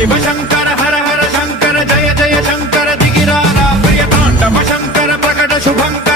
Shiva Shankara హర హర Shankara జయ జయ Shankara దిగిరారా ప్రియ తాండవ Shankara ప్రకట శుభంకర